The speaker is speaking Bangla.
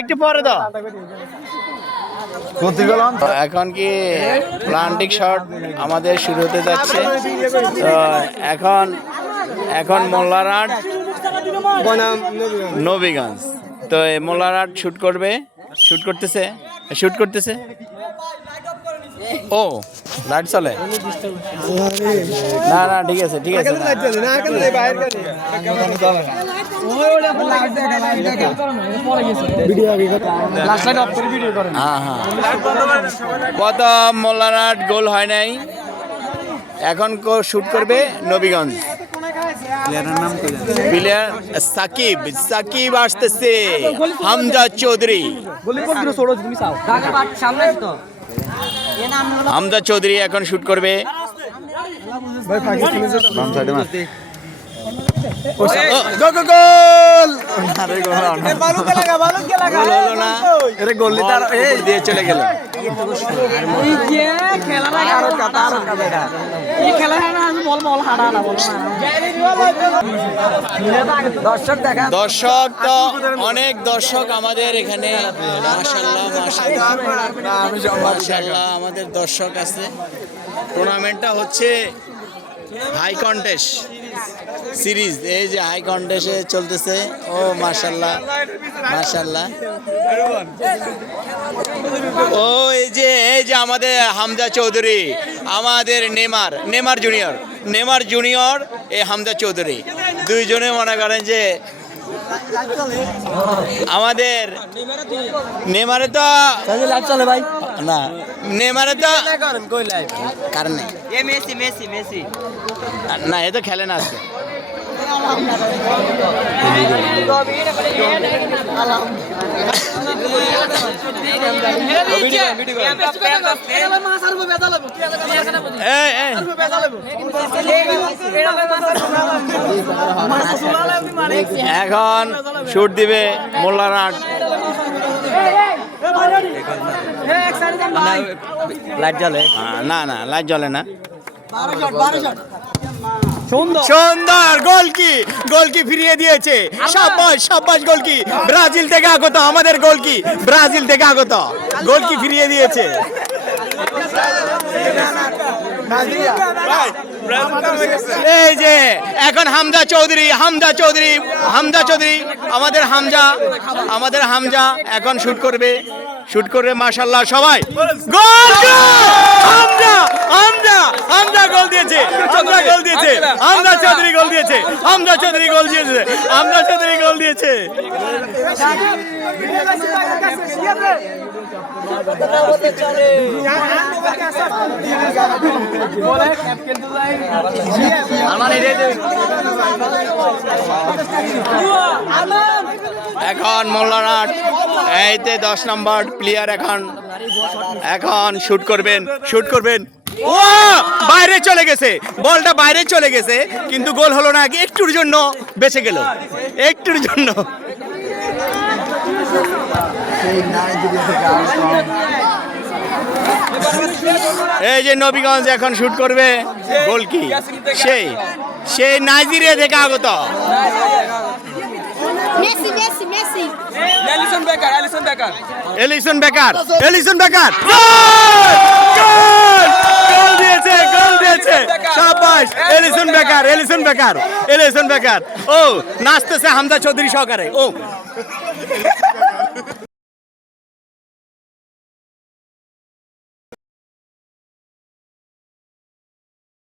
একটু পরে দাও। এখন কি প্লান্টিক শট আমাদের শুরু হতে যাচ্ছে। তো এখন মোল্লারহাট নবীগঞ্জ। তো মোল্লারহাট শুট করতেছে। ও লাইট চলে না ঠিক আছে প্রথম মোল্লারহাট গোল হয় নাই, এখন শুট করবে নবীগঞ্জ। প্লেয়ার সাকিব আসতেছে, হামজা চৌধুরী এখন শুট করবে। দিয়ে চলে গেল। দর্শক তো অনেক দর্শক আমাদের এখানে, মাশাআল্লাহ আমাদের দর্শক আছে। টুর্নামেন্টটা হচ্ছে হাই কন্টেস্ট সিরিজ, এই যে হাই কন্টেস্টে চলতেছে। ও মাশাআল্লাহ ও এই যে আমাদের হামজা চৌধুরী, আমাদের নেমার জুনিয়র এই হামজা চৌধুরী, দুইজনে মনে করেন যে আমাদের নেমারে তো ভাই না, নেমারে তো কারণ নেই না, এ তো খেলে না আজকে। এখন শুট দিবে মোল্লারহাট। লাইট জ্বলে না, লাইট জ্বলে না। সুন্দর গোলকি ফিরিয়ে দিয়েছে। সাব্বাস গোলকি, ব্রাজিল থেকে আগত আমাদের গোলকি ফিরিয়ে দিয়েছে। এই যে এখন হামজা চৌধুরী আমাদের হামজা এখন শুট করবে মাশাআল্লাহ সবাই। গোল! হামজা গোল দিয়েছে, হামজা চৌধুরী গোল দিয়েছে। এখন মোল্লারহাট এইতে 10 নম্বর প্লেয়ার এখন শুট করবেন। ও বাইরে চলে গেছে, বলটা বাইরে চলে গেছে, কিন্তু গোল হলো না, একটুর জন্য বেঁচে গেল, একটুর জন্য। এই যে নবীগঞ্জ এখন শুট করবে গোলকি, সেই নাইজেরিয়া থেকে আগত এলিসন বেকার গোল দিয়েছে। শাবাশ এলিসন বেকার। ও নাচতেছে হামজা চৌধুরী সহকারে। ও